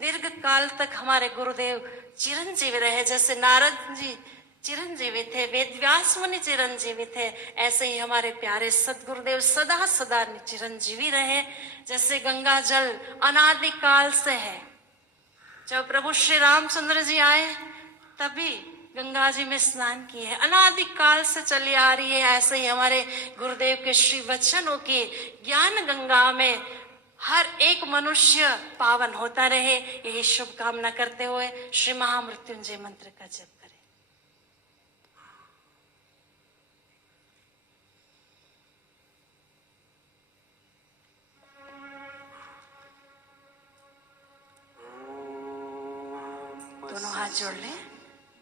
दीर्घ काल तक हमारे गुरुदेव चिरंजीवी रहे। जैसे नारद जी चिरंजीवी थे, वेद व्यास मुनि चिरंजीवी थे, ऐसे ही हमारे प्यारे सदगुरुदेव सदा सदा चिरंजीवी रहे। जैसे गंगा जल अनादि काल से है, जब प्रभु श्री रामचंद्र जी आए तभी गंगा जी में स्नान किए हैं, अनादि काल से चली आ रही है। ऐसे ही हमारे गुरुदेव के श्री वचनों की ज्ञान गंगा में हर एक मनुष्य पावन होता रहे, यही शुभकामना करते हुए श्री महामृत्युंजय मंत्र का जप करें। जोड़ लें।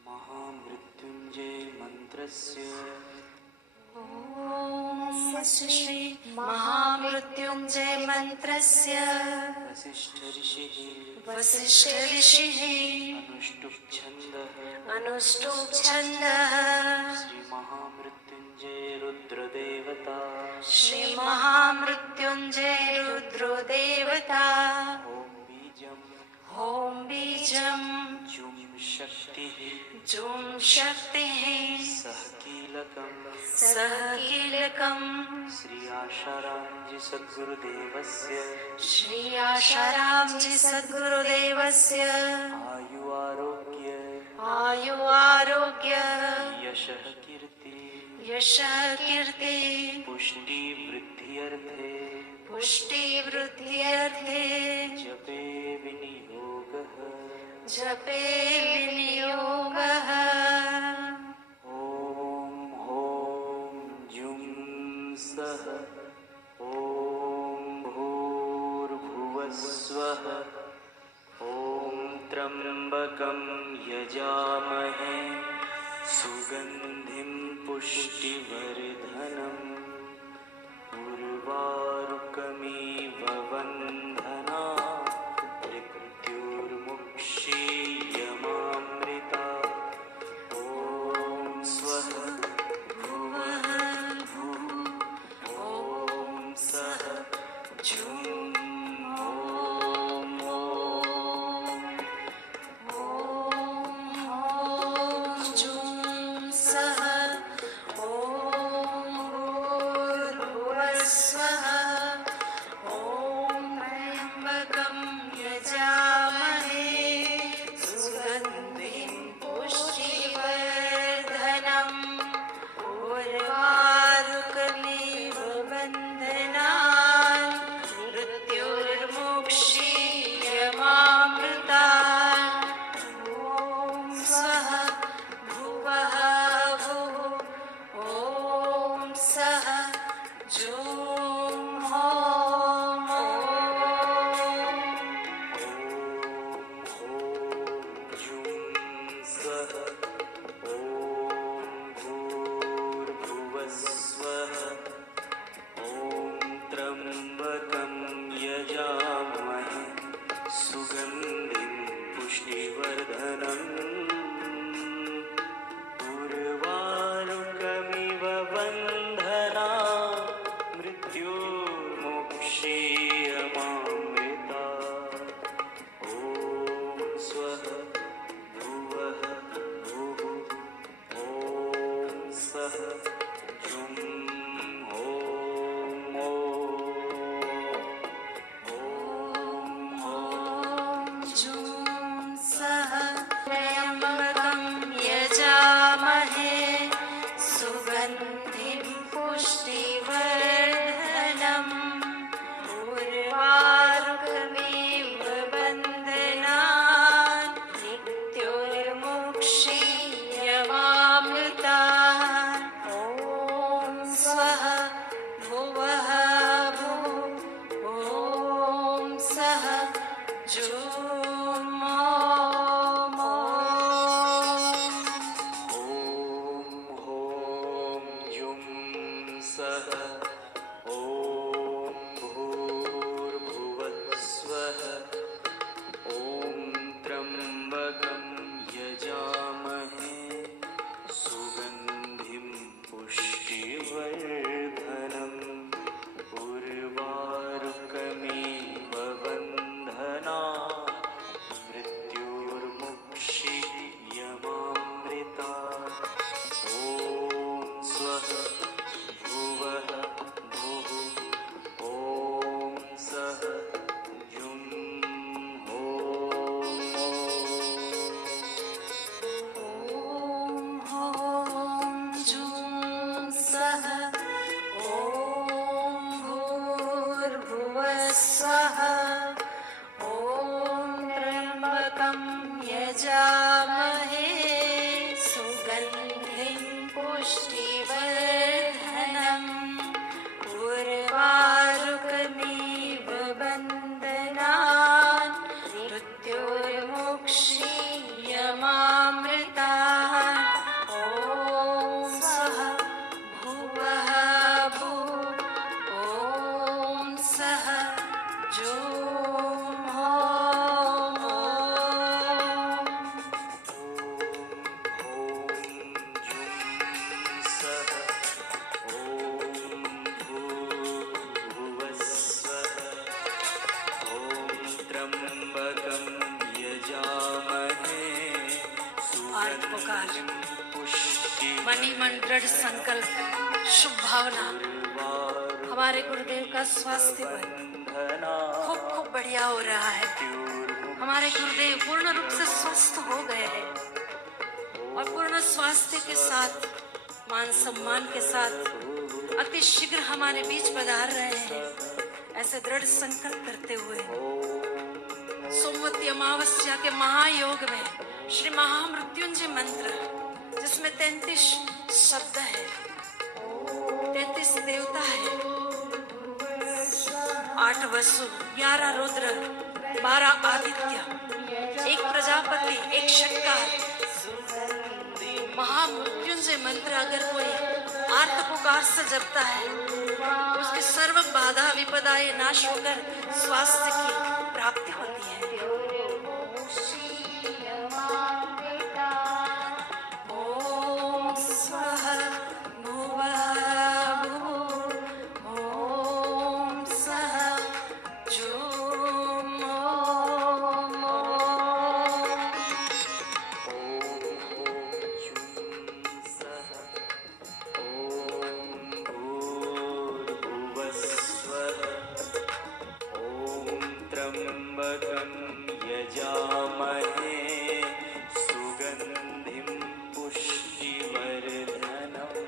महामृत्युंजय मंत्रस्य ओम श्री महामृत्युंजय मंत्रस्य वसिष्ठ ऋषिः वसिष्ठ ऋषिः अनुष्टुप् छन्दः अनुष्टुप् छन्दः श्री महामृत्युंजय रुद्रदेवता श्री महामृत्युंजय रुद्रो देवता ओम बीजं जुम शक्तिः जुम शक्तिः सह कीलकम् श्री आशाराम जी सद्गुरुदेवस्य श्री आशाराम जी सद्गुरुदेवस्य आयु आरोग्य यशः कीर्ति पुष्टि वृद्ध्यर्थे जपे विनियोगः ओम होम जुम सः ओम भूर्भुवस्वः ओम त्र्यंबकं यजामहे सुगंधिं पुष्टिवर्धनम् उर्वारुकमिव बन्धना मृत्युर्मुक्षीयमामृता ॐ स्वः भुवः ॐ सः झुं भुवः विचार, मन ही मन दृढ़ संकल्प, शुभ भावना हमारे गुरुदेव का स्वास्थ्य बल खूब खूब बढ़िया हो रहा है। हमारे गुरुदेव पूर्ण रूप से स्वस्थ हो गए हैं और पूर्ण स्वास्थ्य के साथ, मान सम्मान के साथ अति शीघ्र हमारे बीच पधार रहे हैं। ऐसे दृढ़ संकल्प करते हुए सोमवती अमावस्या के महायोग में श्री महामृत्युंजय मंत्र, जिसमें 33 शब्द है, 33 देवता है, 8 वसु, 11 रुद्र, 12 आदित्य, 1 प्रजापति, 1 षटकार, महामृत्युंजय मंत्र अगर कोई आर्त पुकार से जपता है, उसकी सर्व बाधा विपदाएं नाश होकर स्वास्थ्य की प्राप्ति होती है। ओम स्वः भुवः भुवः, ओम सः जुम ओम। त्र्यम्बकं यजामहे सुगन्धिं पुष्टिवर्धनम्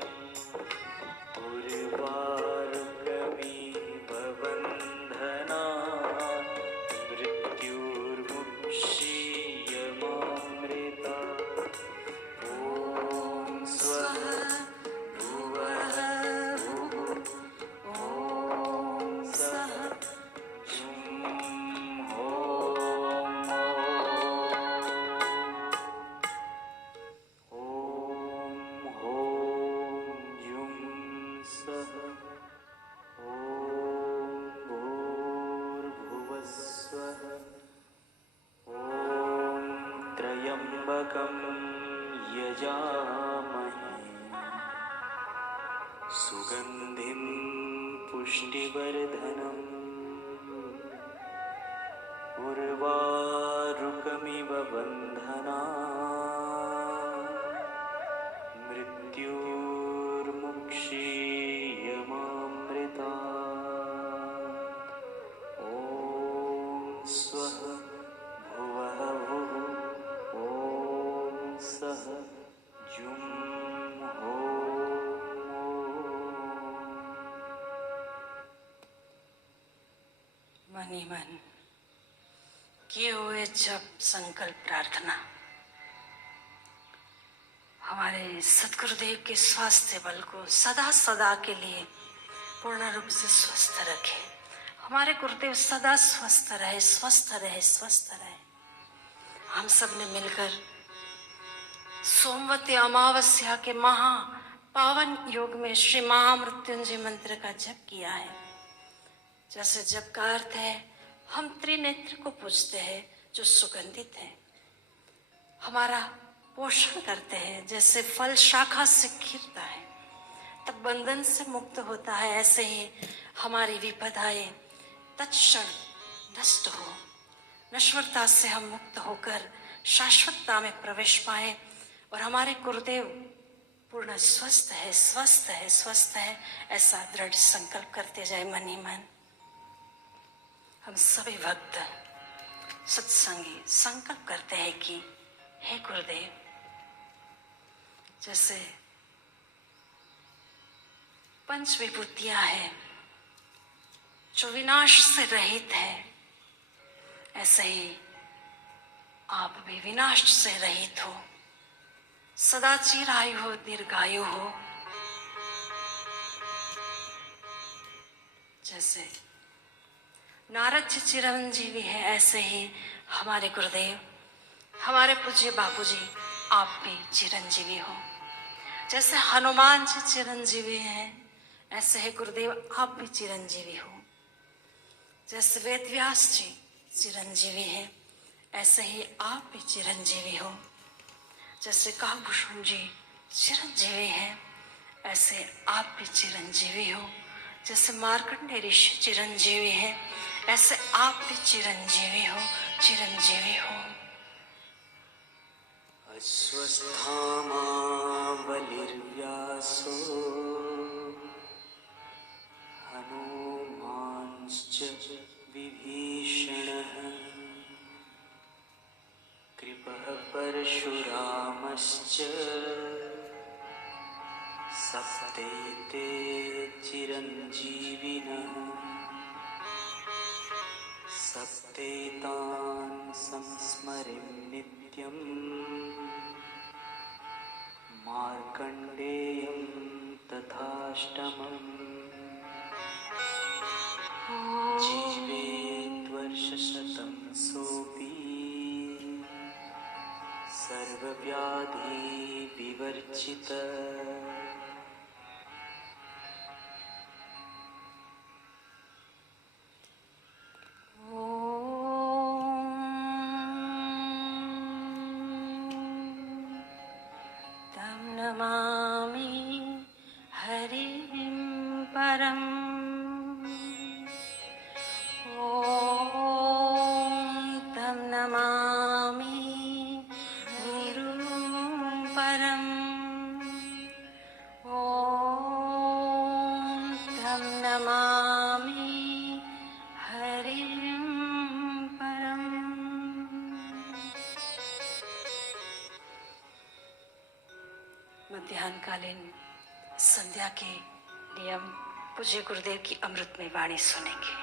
उर्वारुकमिव बन्धनात् मृत्युर्मुक्षीयमामृतात्। ॐ स्वः भुवः भुवः, ॐ सः त्र्यम्बकं यजामहे सुगन्धिं पुष्टिवर्धनम् उर्वारुकमिव बन्धनात् मृत्युर्मुक्षीयमामृतात्। ॐ स्वः भुवः भुवः, ॐ सः जुं होम्। मन ही मन किए हुए जप, संकल्प, प्रार्थना हमारे सद्गुरुदेव के स्वास्थ्य बल को सदा सदा के लिए पूर्ण रूप से स्वस्थ रखे। हमारे गुरुदेव सदा स्वस्थ रहे, स्वस्थ रहे, स्वस्थ रहे। हम सब ने मिलकर सोमवती अमावस्या के महा पावन योग में श्री महामृत्युंजय मंत्र का जप किया है। जैसे जप का अर्थ है, हम त्रिनेत्र को पूजते हैं जो सुगंधित है, हमारा पोषण करते हैं। जैसे फल शाखा से खिलता है तब बंधन से मुक्त होता है, ऐसे ही हमारी विपदाएं तत्क्षण नष्ट हो, नश्वरता से हम मुक्त होकर शाश्वतता में प्रवेश पाए और हमारे गुरुदेव पूर्ण स्वस्थ है, स्वस्थ है, स्वस्थ है, ऐसा दृढ़ संकल्प करते जाए मन ही मन। हम सभी भक्त सत्संगी संकल्प करते हैं कि हे गुरुदेव, जैसे पंच विभूतियां हैं जो विनाश से रहित है, ऐसे ही आप भी विनाश से रहित हो, सदा चिरायु हो, दीर्घायु हो। जैसे नारद जी चिरंजीवी है, ऐसे ही हमारे गुरुदेव, हमारे पूज्य बापूजी, आप भी चिरंजीवी हो। जैसे हनुमान जी चिरंजीवी हैं, ऐसे ही गुरुदेव आप भी चिरंजीवी हो। जैसे वेद व्यास जी चिरंजीवी हैं, ऐसे ही आप भी चिरंजीवी हो। जैसे कालभूषण जी चिरंजीवी हैं, ऐसे आप भी चिरंजीवी हो। जैसे मार्कंडेय ऋषि चिरंजीवी हैं, ऐसे आप भी चिरंजीवी हो, चिरंजीवी हो। अश्वस्थामावलिर्व्यासो हनूमांश्च विभीषणः कृपः परशुरामश्च सप्तैते चिरञ्जीविनः सप्तैतान् संस्मरिन् नित्यम् मार्कण्डेयं तथाष्टमम् जीवेद्वर्षशतं सोऽपि सर्वव्याधिविवर्जितः तं नमामि हरिं परम् ॐ तं नमामि गुरुं परम् ॐ तं नमामि हरिं परम्। मध्याह्नकालीन संध्या के नियम पूज्य गुरुदेव की अमृतमय वाणी सुनेंगे।